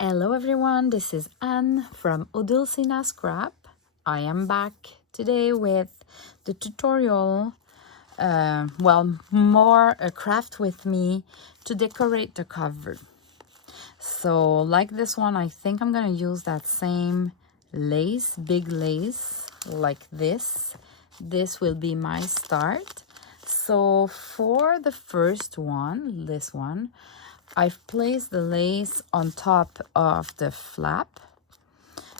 Hello everyone, this is Anne from Odulcina Scrap. I am back today with the tutorial, more a craft with me to decorate the cover. So like this one, I think I'm gonna use that same lace, big lace like this. This will be my start. So for the first one, this one, I've placed the lace on top of the flap,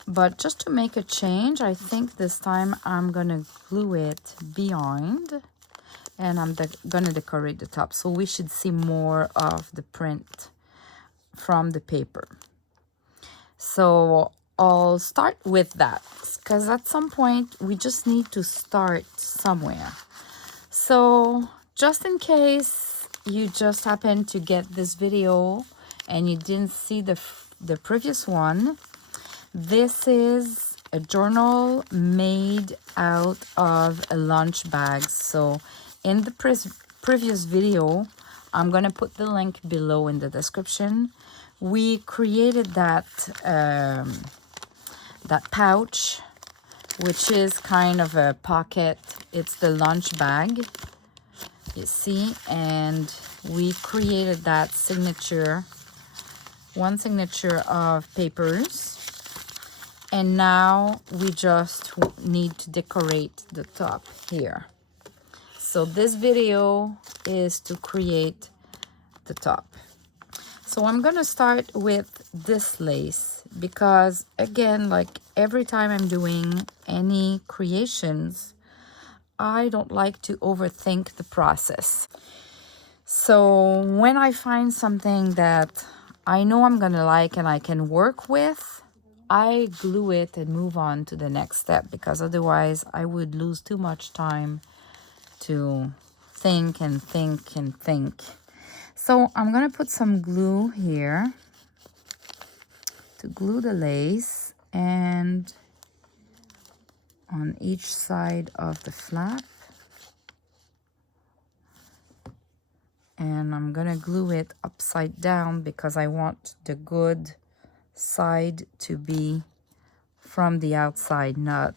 but just to make a change, I think this time I'm gonna glue it behind and I'm gonna decorate the top, so we should see more of the print from the paper. So I'll start with that because at some point we just need to start somewhere. So just in case you just happen to get this video and you didn't see the previous one, this is a journal made out of a lunch bag. So in the previous video, I'm gonna put the link below in the description. We created that that pouch, which is kind of a pocket. It's the lunch bag, you see, and we created that signature, one signature of papers, and now we just need to decorate the top here. So this video is to create the top. So I'm gonna start with this lace because, again, like every time I'm doing any creations, I don't like to overthink the process. So when I find something that I know I'm gonna like and I can work with, I glue it and move on to the next step, because otherwise I would lose too much time to think and think and think. So I'm gonna put some glue here to glue the lace and on each side of the flap. And I'm gonna glue it upside down because I want the good side to be from the outside, not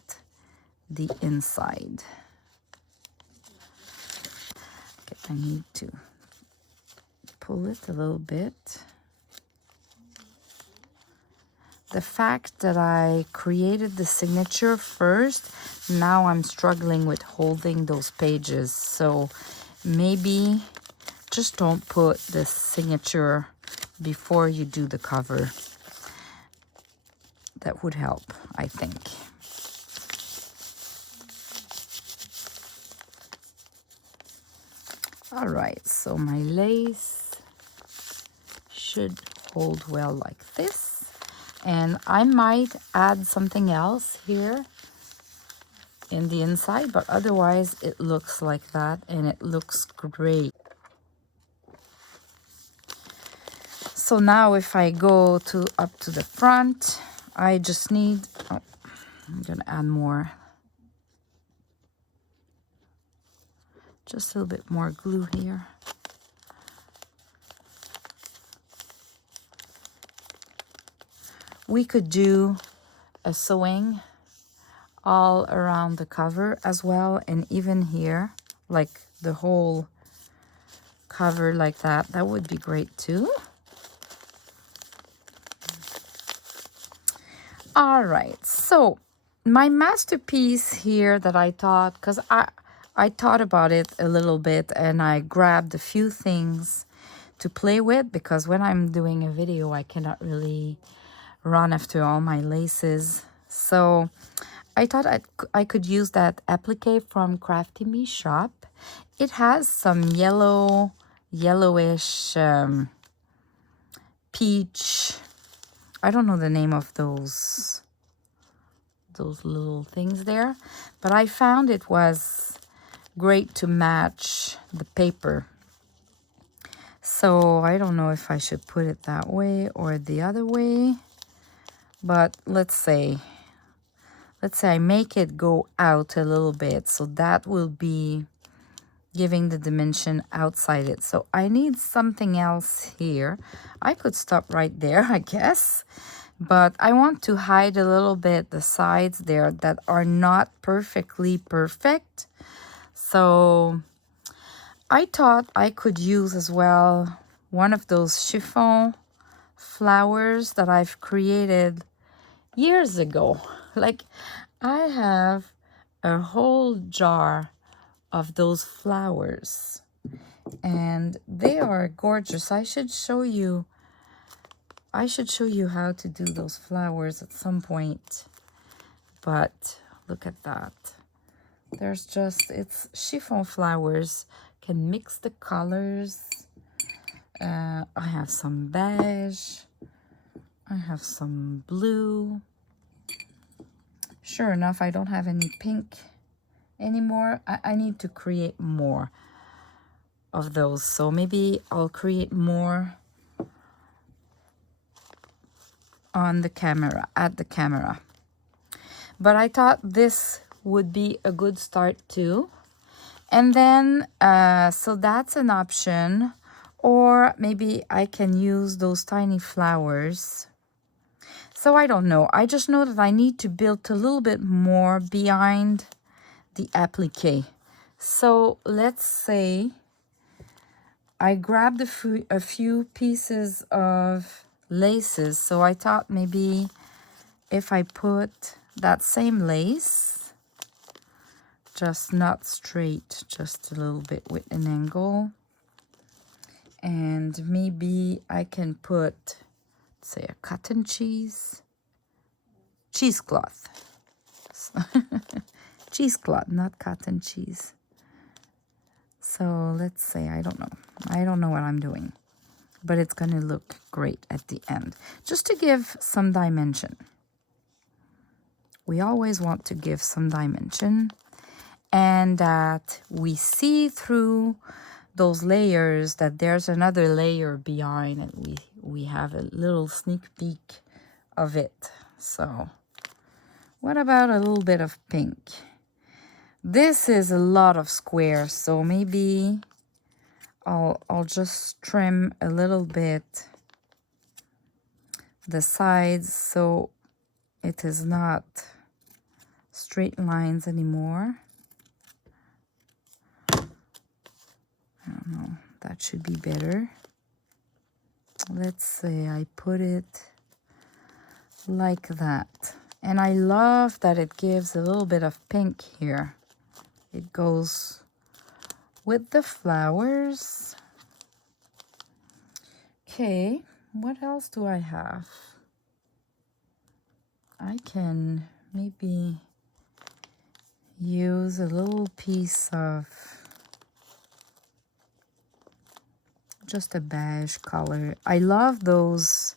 the inside. Okay, I need to pull it a little bit. The fact that I created the signature first, now I'm struggling with holding those pages. So maybe just don't put the signature before you do the cover. That would help, I think. All right, so my lace should hold well like this. And I might add something else here in the inside, but otherwise it looks like that and it looks great. So now if I go up to the front, I just need, I'm gonna add more, just a little bit more glue here. We could do a sewing all around the cover as well, and even here, like the whole cover like that. That would be great too. All right, so my masterpiece here that I thought, because I thought about it a little bit and I grabbed a few things to play with, because when I'm doing a video I cannot really run after all my laces. So I thought I could use that applique from Crafty Me Shop. It has some yellowish peach, I don't know the name of those little things there, but I found it was great to match the paper. So I don't know if I should put it that way or the other way, but let's say I make it go out a little bit, so that will be giving the dimension outside it. So I need something else here. I could stop right there, I guess. But I want to hide a little bit the sides there that are not perfectly perfect. So I thought I could use as well one of those chiffon flowers that I've created years ago. Like, I have a whole jar of those flowers and they are gorgeous. I should show you how to do those flowers at some point. But look at that. There's just, it's chiffon flowers. Can mix the colors. I have some beige. I have some blue. Sure enough, I don't have any pink anymore. I need to create more of those. So maybe I'll create more on the camera, at the camera. But I thought this would be a good start too. And then, so that's an option. Or maybe I can use those tiny flowers. So I don't know. I just know that I need to build a little bit more behind the applique. So let's say I grabbed a few pieces of laces. So I thought maybe if I put that same lace, just not straight, just a little bit with an angle. And maybe I can put, say, a cotton cheesecloth. Cheesecloth, not cotton cheese. So let's say, I don't know what I'm doing, but it's going to look great at the end. Just to give some dimension. We always want to give some dimension, and that we see through those layers that there's another layer behind, and we have a little sneak peek of it. So what about a little bit of pink? This is a lot of squares, so maybe I'll just trim a little bit the sides so it is not straight lines anymore. I don't know, that should be better. Let's say I put it like that. And I love that it gives a little bit of pink here. It goes with the flowers. Okay, what else do I have? I can maybe use a little piece of just a beige color. I love those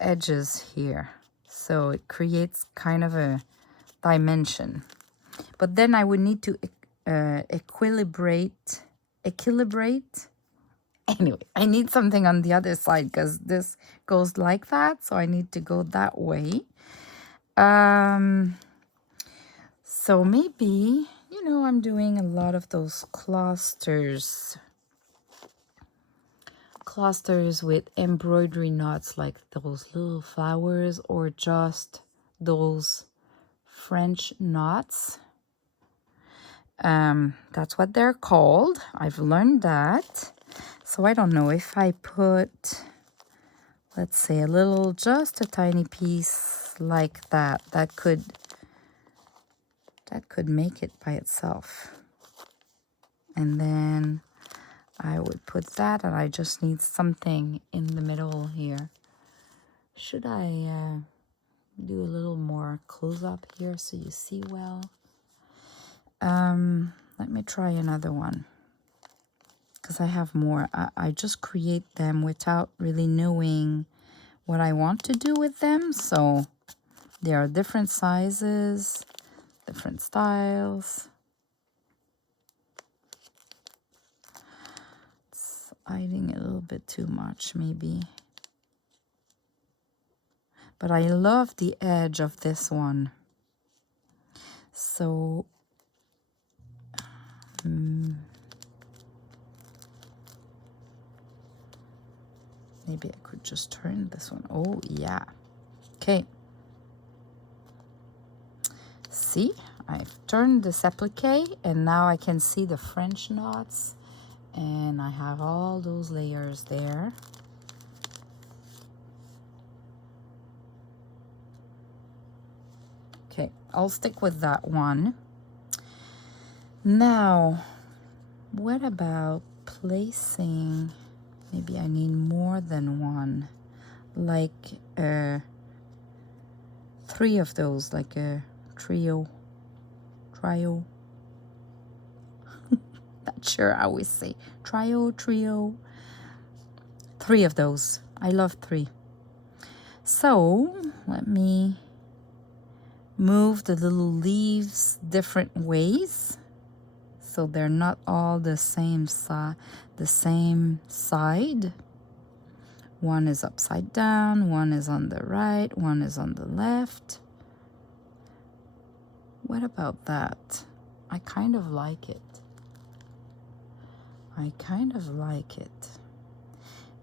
edges here. So it creates kind of a dimension. But then I would need to equilibrate. Anyway, I need something on the other side because this goes like that. So I need to go that way. So maybe, you know, I'm doing a lot of those clusters with embroidery knots, like those little flowers, or just those French knots. That's what they're called. I've learned that. So I don't know if I put, let's say, just a tiny piece like that, that could make it by itself. And then I would put that, and I just need something in the middle here. Should I do a little more close up here so you see well? Let me try another one, because I have more. I just create them without really knowing what I want to do with them. So there are different sizes, different styles. It's hiding a little bit too much, maybe. But I love the edge of this one. So Maybe I could just turn this one. Oh, yeah. Okay. See, I've turned this applique, and now I can see the French knots, and I have all those layers there. Okay, I'll stick with that one. Now, what about placing, maybe I need more than one, like 3 of those, like a trio. Not sure how we say trio. 3 of those. I love 3. So let me move the little leaves different ways so they're not all the same side. One is upside down, one is on the right, one is on the left. What about that? I kind of like it.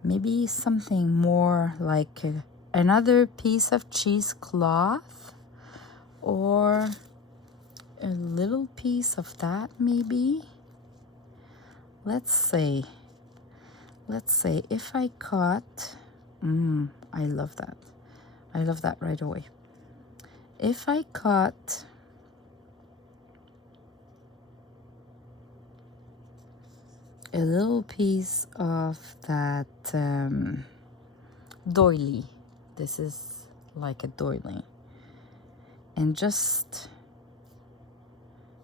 Maybe something more like another piece of cheesecloth, or a little piece of that maybe. Let's say if I cut, I love that. I love that right away. If I cut a little piece of that doily, this is like a doily, and just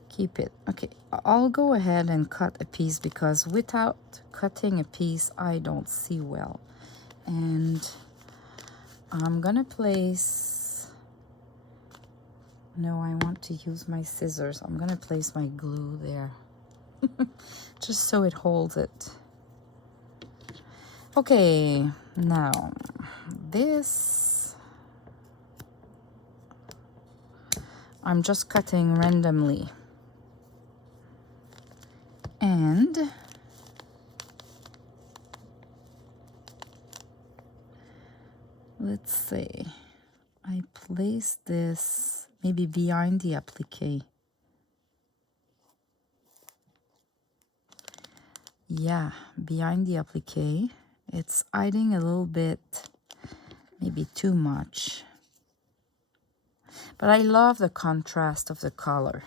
keep it. Okay, I'll go ahead and cut a piece, because without cutting a piece I don't see well. And I'm gonna place, no, I want to use my scissors. I'm gonna place my glue there just so it holds it. Okay, now this I'm just cutting randomly, and let's say I place this maybe behind the applique. Yeah, behind the applique. It's hiding a little bit, maybe too much. But I love the contrast of the color.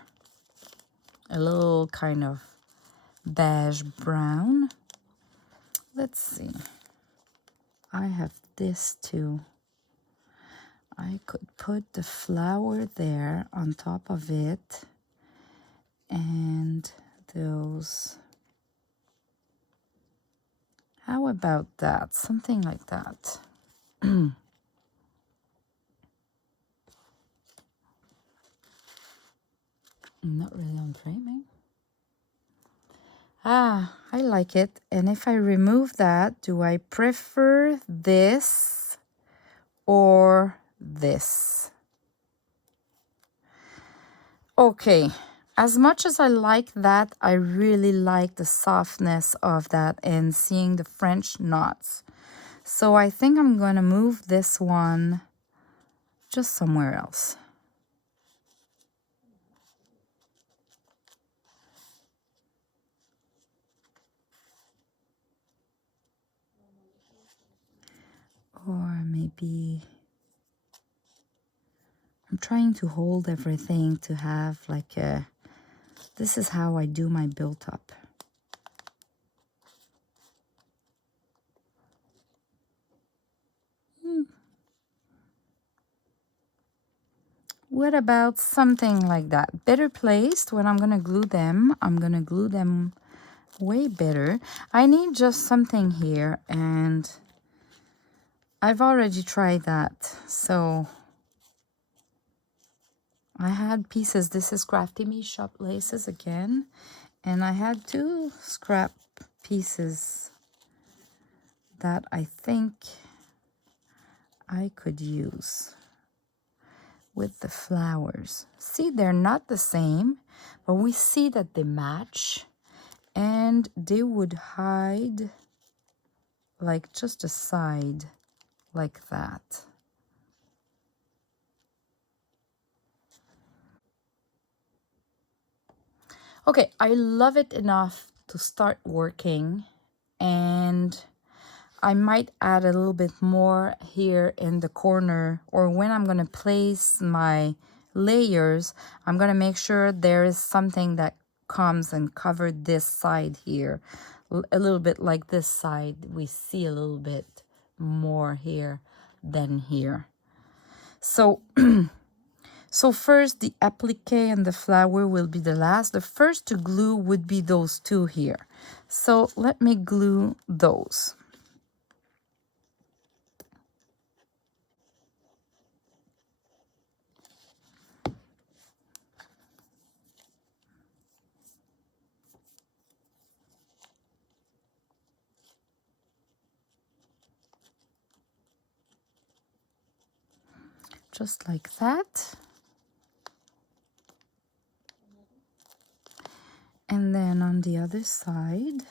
A little kind of beige brown. Let's see. I have this too. I could put the flower there on top of it, and those. How about that? Something like that. Not really on framing. I like it. And if I remove that, do I prefer this or this? Okay, as much as I like that, I really like the softness of that and seeing the French knots. So I think I'm going to move this one just somewhere else. Or maybe I'm trying to hold everything to have like a, this is how I do my build up. What about something like that? Better placed. When I'm going to glue them, I'm going to glue them way better. I need just something here, and I've already tried that. So I had pieces. This is Crafty Me Shop laces again. And I had 2 scrap pieces that I think I could use with the flowers. See, they're not the same, but we see that they match, and they would hide like just a side like that. Okay, I love it enough to start working, and I might add a little bit more here in the corner, or when I'm going to place my layers, I'm going to make sure there is something that comes and cover this side here. A little bit like this side, we see a little bit more here than here. So so first the applique and the flower will be the last. The first to glue would be those two here. So let me glue those. Just like that. And then on the other side,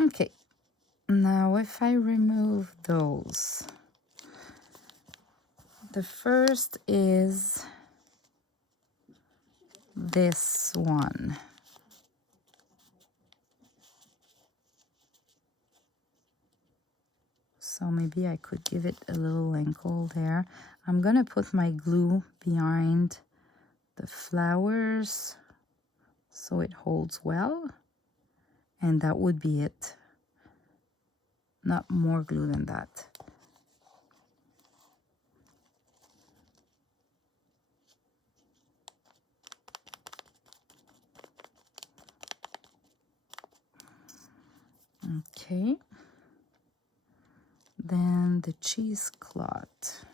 okay, now if I remove those, the first is this one. So maybe I could give it a little ankle there. I'm gonna put my glue behind the flowers so it holds well, and that would be it. Not more glue than that. Okay. Then the cheesecloth.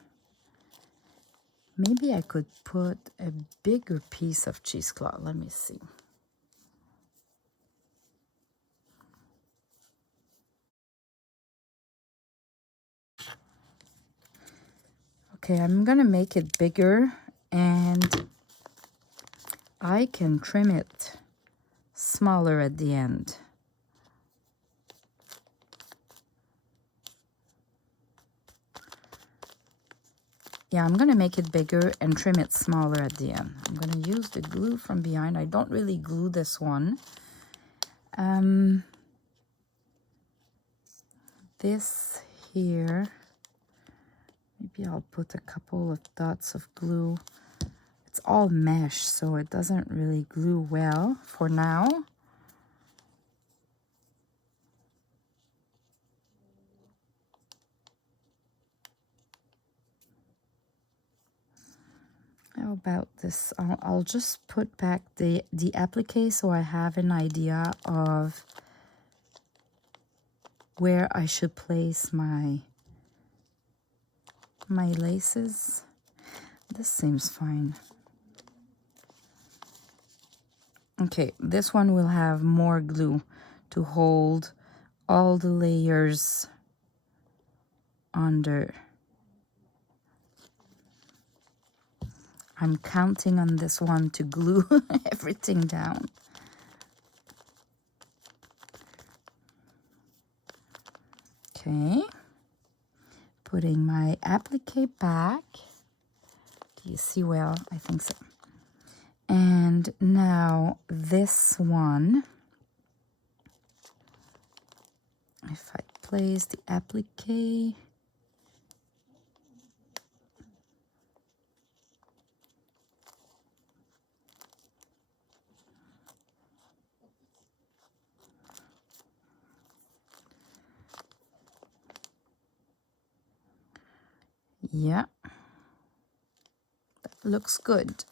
Maybe I could put a bigger piece of cheesecloth. Let me see. Okay, I'm gonna make it bigger, and I can trim it smaller at the end. Yeah, I'm gonna make it bigger and trim it smaller at the end. I'm gonna use the glue from behind. I don't really glue this one. This here, maybe I'll put a couple of dots of glue. It's all mesh, so it doesn't really glue well for now. How about this? I'll just put back the applique so I have an idea of where I should place my laces. This seems fine. Okay, this one will have more glue to hold all the layers under. I'm counting on this one to glue everything down. Okay, putting my applique back. Do you see well? I think so. And now this one, if I place the applique, yeah, that looks good.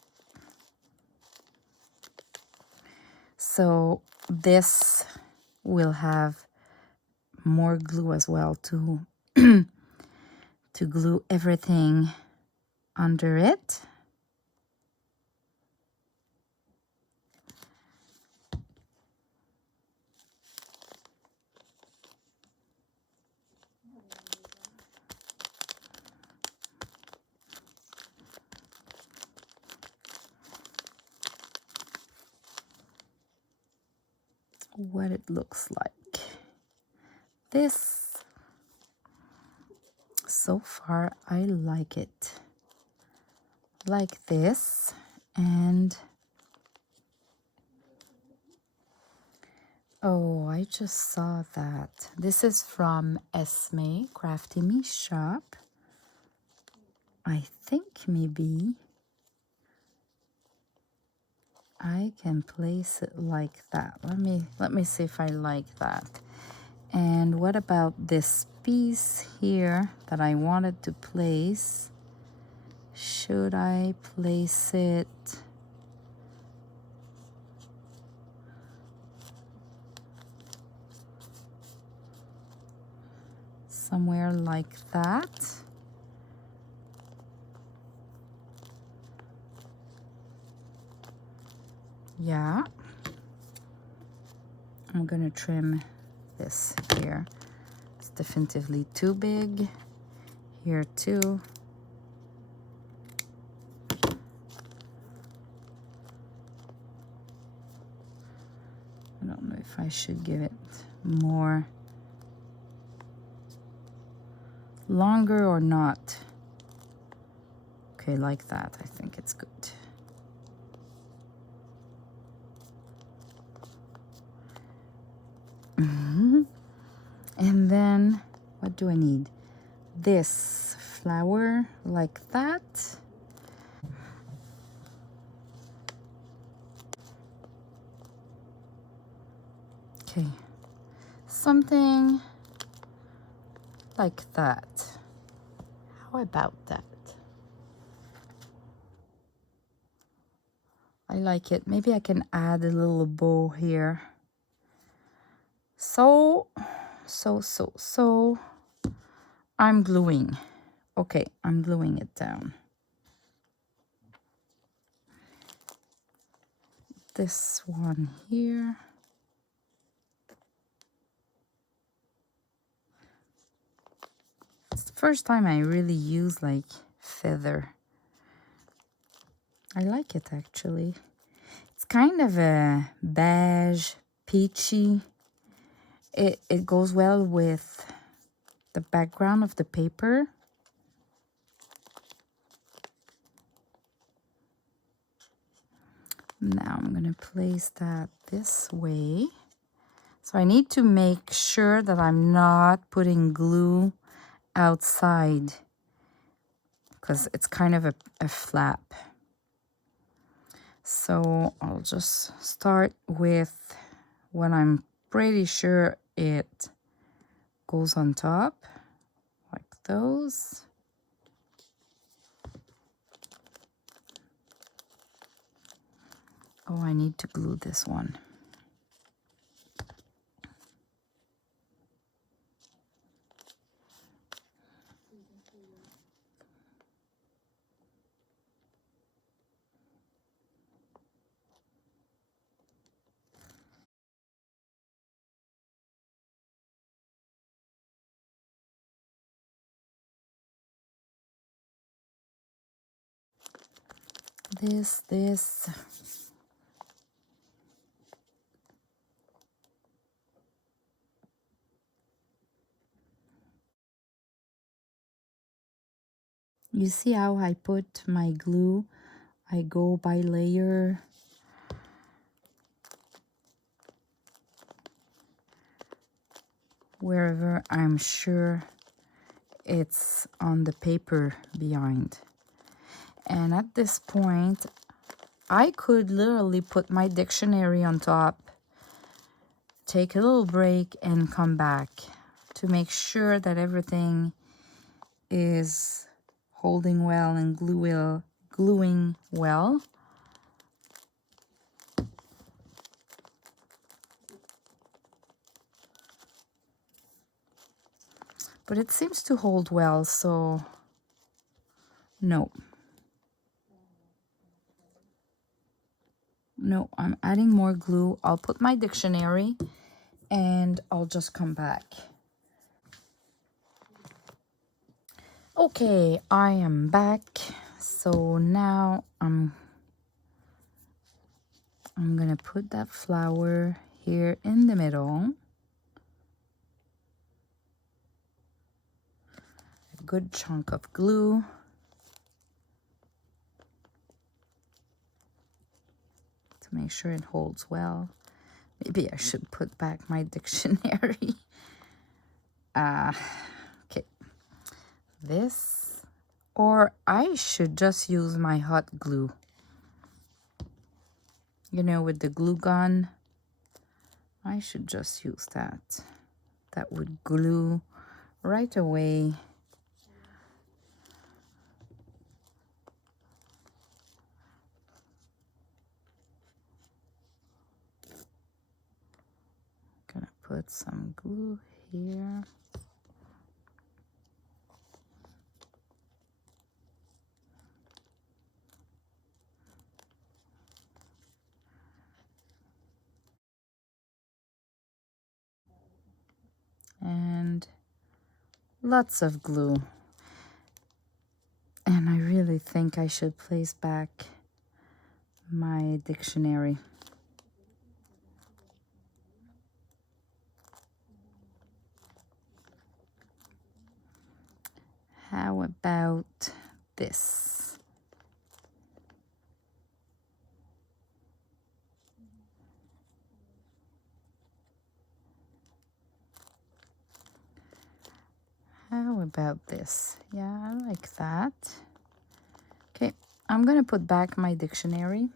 So this will have more glue as well to to glue everything under it. what it looks like. This, so far, I like it. Like this. And oh, I just saw that. This is from Esme, Crafty Me Shop. I think maybe I can place it like that. Let me see if I like that. And what about this piece here that I wanted to place? Should I place it somewhere like that? Yeah. I'm gonna trim this here. It's definitively too big. Here too. I don't know if I should give it more longer or not. Okay, like that. I think it's good. And then what do I need? This flower like that. Okay, something like that. How about that? I like it. Maybe I can add a little bow here. So I'm gluing. Okay, I'm gluing it down. This one here. It's the first time I really use like feather. I like it actually. It's kind of a beige, peachy. It goes well with the background of the paper. Now I'm gonna place that this way. So I need to make sure that I'm not putting glue outside because it's kind of a flap. So I'll just start with what I'm pretty sure it goes on top, like those. Oh, I need to glue this one. This. You see how I put my glue? I go by layer. Wherever I'm sure it's on the paper behind. And at this point, I could literally put my dictionary on top, take a little break, and come back to make sure that everything is holding well and gluing well. But it seems to hold well, so no. No, I'm adding more glue. I'll put my dictionary and I'll just come back. Okay, I am back. So now I'm gonna put that flower here in the middle. A good chunk of glue. To make sure it holds well. Maybe I should put back my dictionary. Okay. This. Or I should just use my hot glue. You know, with the glue gun. I should just use that. That would glue right away. Gonna put some glue here. And lots of glue. And I really think I should place back my dictionary. How about this? How about this? Yeah, I like that. Okay, I'm gonna put back my dictionary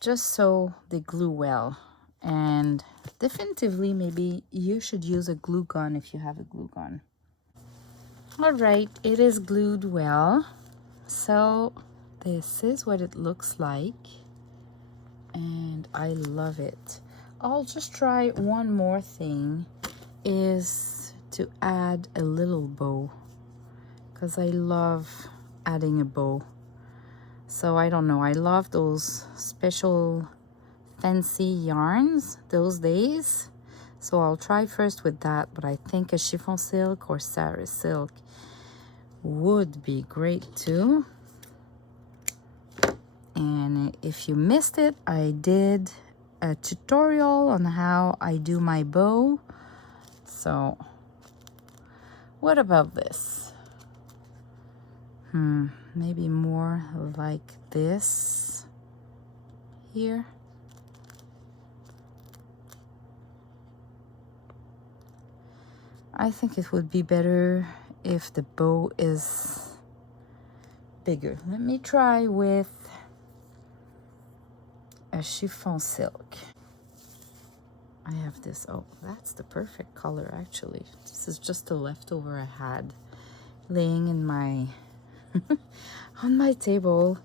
just so they glue well. And definitively, maybe you should use a glue gun if you have a glue gun. All right, it is glued well. So this is what it looks like. And I love it. I'll just try one more thing, is to add a little bow, because I love adding a bow. So I don't know, I love those special fancy yarns those days. So I'll try first with that, but I think a chiffon silk or saree silk would be great too. And if you missed it, I did a tutorial on how I do my bow. So what about this? Maybe more like this here. I think it would be better if the bow is bigger. Let me try with a chiffon silk. I have this. Oh, that's the perfect color actually. This is just a leftover I had laying in my on my table,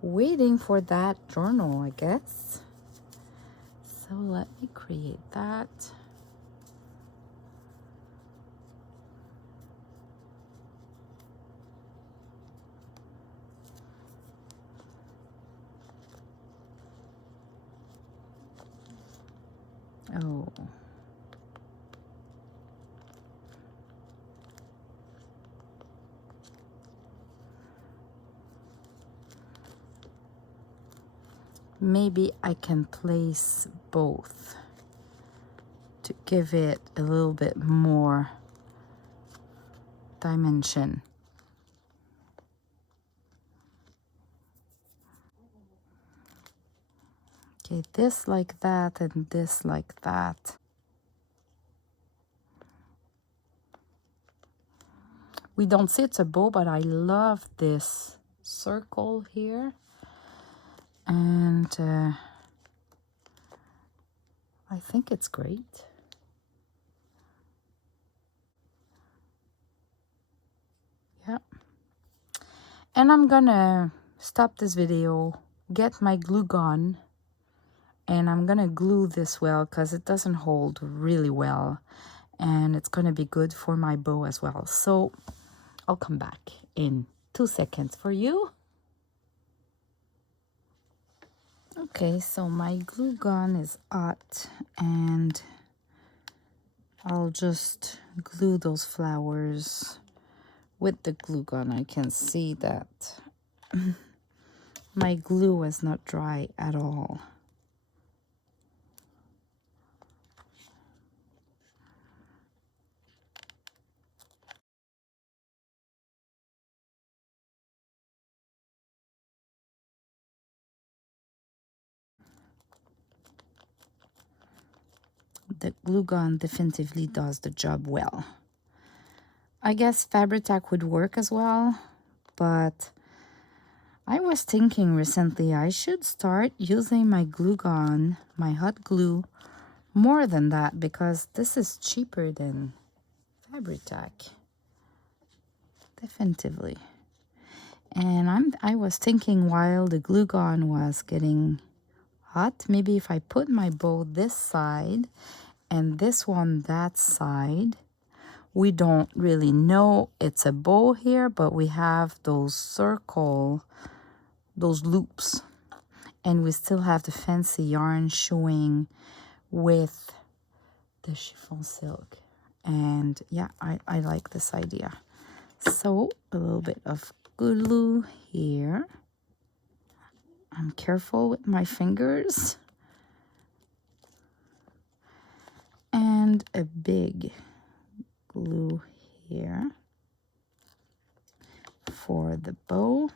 waiting for that journal, I guess. So let me create that. Oh. Maybe I can place both to give it a little bit more dimension. Okay, this like that and this like that. We don't see it's a bow, but I love this circle here. And I think it's great. Yeah. And I'm gonna stop this video, get my glue gun, and I'm gonna glue this well because it doesn't hold really well. And it's gonna be good for my bow as well. So I'll come back in 2 seconds for you. Okay, so my glue gun is hot and I'll just glue those flowers with the glue gun. I can see that my glue is not dry at all. the glue gun definitively does the job well. I guess Fabri-Tac would work as well, but I was thinking recently I should start using my glue gun, my hot glue, more than that, because this is cheaper than Fabri-Tac. Definitively. And I was thinking while the glue gun was getting hot, maybe if I put my bow this side and this one that side, we don't really know it's a bow here, but we have those those loops, and we still have the fancy yarn showing with the chiffon silk. And yeah, I like this idea. So a little bit of glue here. I'm careful with my fingers. And a big glue here for the bow.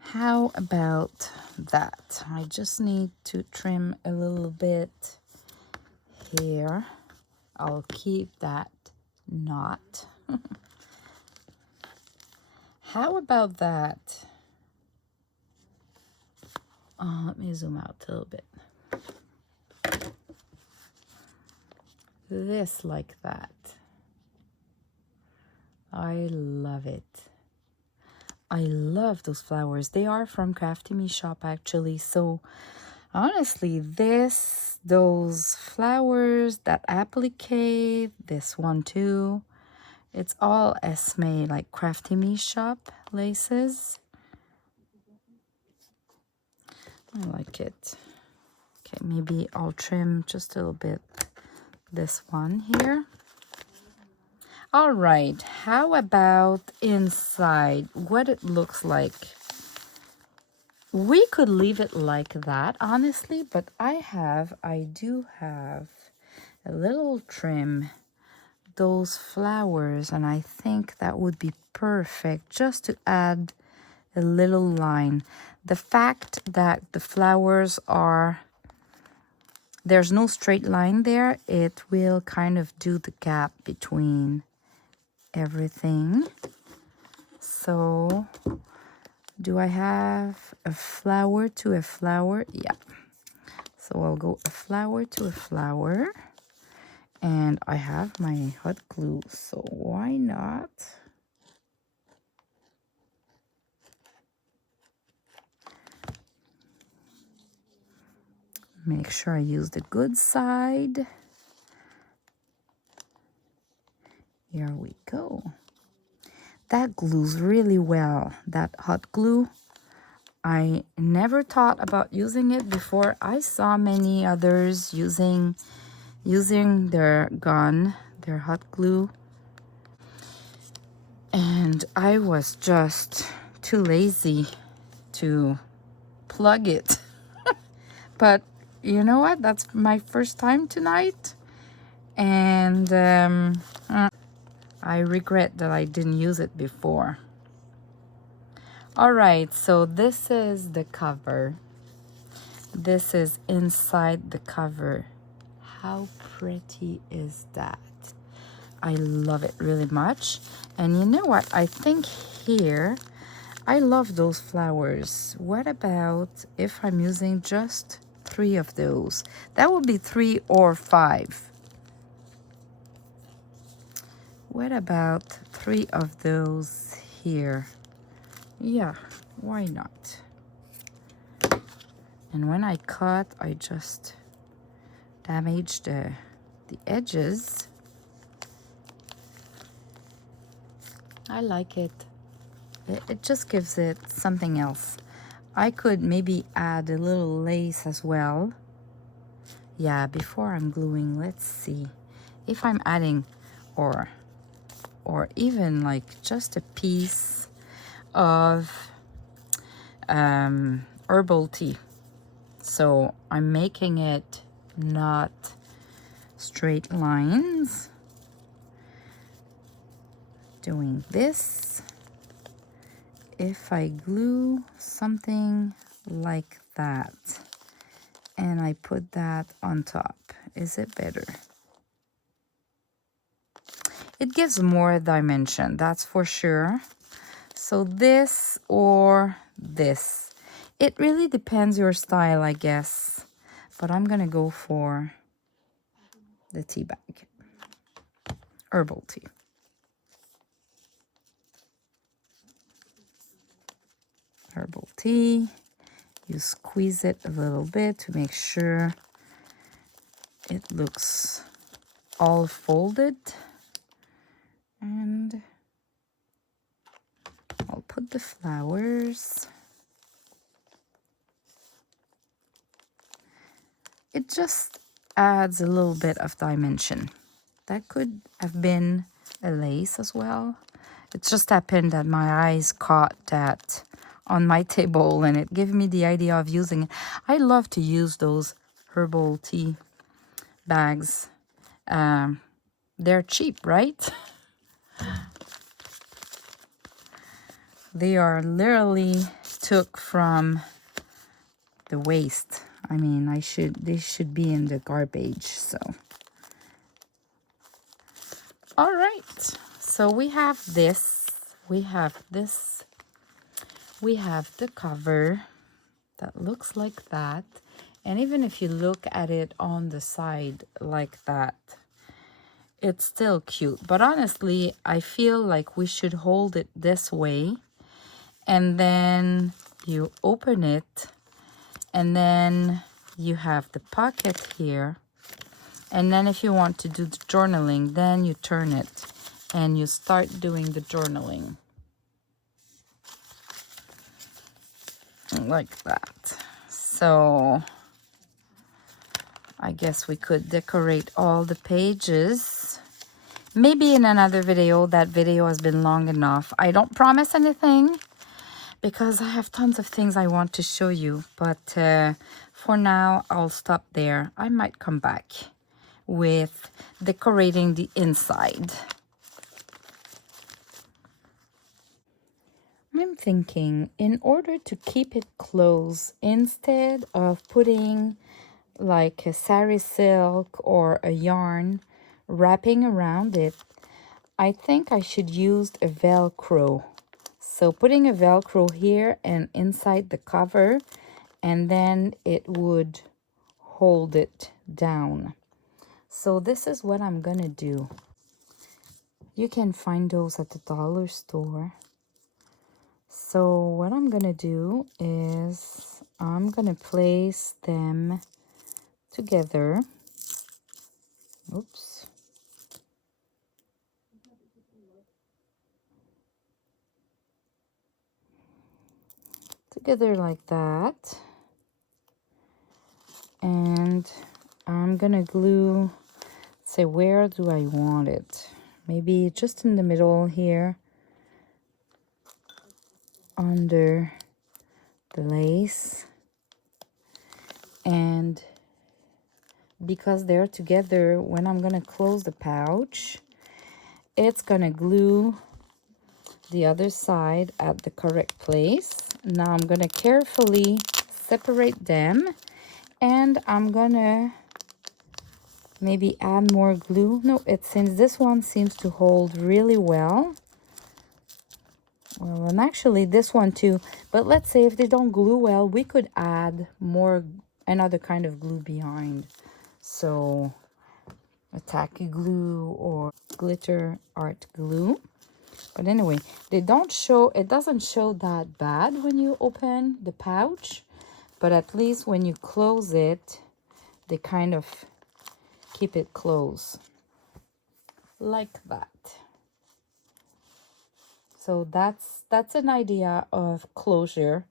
How about that? I just need to trim a little bit here. I'll keep that knot. How about that? Let me zoom out a little bit. This like that. I love it. I love those flowers. They are from Crafty Me Shop actually. So honestly, those flowers, that applique, this one too, it's all Esme, like Crafty Me Shop laces. I like it. Okay, maybe I'll trim just a little bit this one here. All right, how about inside? What it looks like. We could leave it like that, honestly, but I do have a little trim, those flowers, and I think that would be perfect just to add a little line. The fact that the flowers there's no straight line there, it will kind of do the gap between everything. So do I have a flower to a flower? Yeah. So I'll go a flower to a flower. And I have my hot glue, so why not? Make sure I use the good side. Here we go. That glues really well, that hot glue. I never thought about using it before. I saw many others using their gun, their hot glue. And I was just too lazy to plug it. But you know what? That's my first time tonight. And I regret that I didn't use it before. All right, so this is the cover. This is inside the cover. How pretty is that? I love it really much. And you know what? I think here, I love those flowers. What about if I'm using just 3 of those? That would be 3 or 5. What about 3 of those here? Yeah, why not? And when I cut, I just damage the edges. I like it. It just gives it something else. I could maybe add a little lace as well. Yeah, before I'm gluing, let's see. If I'm adding, or even like just a piece of herbal tea. So I'm making it not straight lines. Doing this. If I glue something like that and I put that on top, is it better? It gives more dimension, that's for sure. So this or this. It really depends your style, I guess. But I'm gonna go for the tea bag. Herbal tea. Herbal tea. You squeeze it a little bit to make sure it looks all folded. And I'll put the flowers. It just adds a little bit of dimension. That could have been a lace as well. It just happened that my eyes caught that on my table and it gave me the idea of using it. I love to use those herbal tea bags. They're cheap, right? They are literally took from the waste. I mean, they should be in the garbage, so. All right, so we have this, we have this, we have the cover that looks like that. And even if you look at it on the side like that, it's still cute. But honestly, I feel like we should hold it this way. And then you open it. And then you have the pocket here. And then if you want to do the journaling, then you turn it. And you start doing the journaling. Like that. So I guess we could decorate all the pages. Maybe in another video. That video has been long enough. I don't promise anything because I have tons of things I want to show you. But for now, I'll stop there. I might come back with decorating the inside. I'm thinking in order to keep it closed, instead of putting like a sari silk or a yarn wrapping around it, I think I should use a Velcro. So putting a Velcro here and inside the cover, and then it would hold it down. So this is what I'm gonna do. You can find those at the dollar store. So what I'm gonna do is I'm gonna place them together. Oops. Together like that. And I'm gonna glue, say, where do I want it? Maybe just in the middle here, under the lace. And because they're together, when I'm gonna close the pouch, it's gonna glue the other side at the correct place. Now I'm gonna carefully separate them, and I'm gonna maybe add more glue. No, since this one seems to hold really well. Well, and actually this one too. But let's say if they don't glue well, we could add more, another kind of glue behind. So a tacky glue or glitter art glue. But anyway, they don't show, it doesn't show that bad when you open the pouch, but at least when you close it, they kind of keep it closed like that. So that's an idea of closure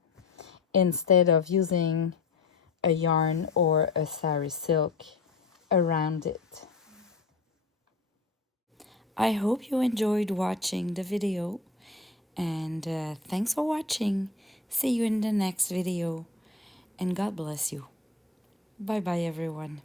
instead of using a yarn or a sari silk around it. I hope you enjoyed watching the video, and thanks for watching. See you in the next video, and God bless you. Bye bye everyone.